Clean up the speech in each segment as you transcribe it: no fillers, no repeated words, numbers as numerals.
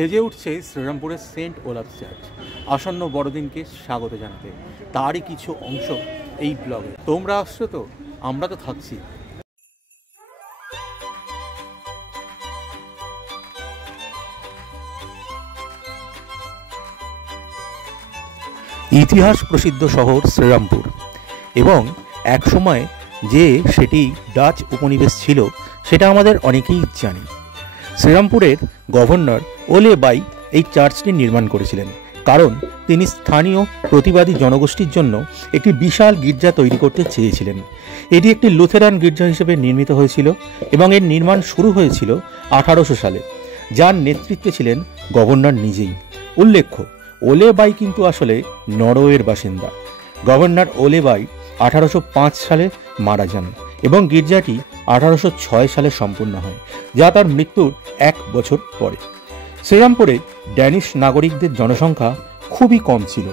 সেজে উঠছে শ্রীরামপুরের সেন্ট ওলাফ চার্চ আসন্ন বড়দিনকে স্বাগত জানাতে। তারই কিছু অংশ এই ব্লগে। তোমরা আসছো তো, আমরা তো থাকছি। ইতিহাস প্রসিদ্ধ শহর শ্রীরামপুর, এবং একসময় যে সেটি ডাচ উপনিবেশ ছিল সেটা আমাদের অনেকেই জানি। শ্রীরামপুরের গভর্নর ওলে বাই এই চার্চটি নির্মাণ করেছিলেন, কারণ তিনি স্থানীয় প্রতিবাদী জনগোষ্ঠীর জন্য একটি বিশাল গির্জা তৈরি করতে চেয়েছিলেন। এটি একটি লুথেরান গির্জা হিসেবে নির্মিত হয়েছিল এবং এর নির্মাণ শুরু হয়েছিল 1800 সালে, যার নেতৃত্বে ছিলেন গভর্নর নিজেই। উল্লেখ্য, ওলে বাই কিন্তু আসলে নরওয়ের বাসিন্দা। গভর্নর ওলে বাই 1805 সালে মারা যান এবং গির্জাটি 1806 সালে সম্পূর্ণ হয়, যা তার মৃত্যুর 1 বছর পরে। শ্রীরামপুরে ড্যানিশ নাগরিকদের জনসংখ্যা খুবই কম ছিল।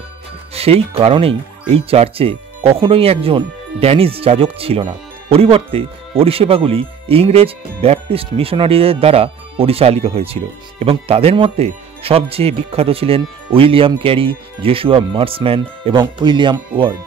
সেই কারণেই এই চার্চে কখনোই একজন ড্যানিশ যাজক ছিল না। পরিবর্তে পরিষেবাগুলি ইংরেজ ব্যাপটিস্ট মিশনারিদের দ্বারা পরিচালিত হয়েছিল, এবং তাদের মধ্যে সবচেয়ে বিখ্যাত ছিলেন উইলিয়াম ক্যারি, জেসুয়া মার্সম্যান এবং উইলিয়াম ওয়ার্ড।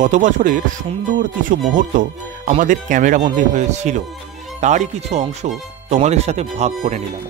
গত বছরের সুন্দর কিছু মুহূর্ত আমাদের ক্যামেরাবন্দি হয়েছিল, তারই কিছু অংশ তোমাদের সাথে ভাগ করে নিলাম।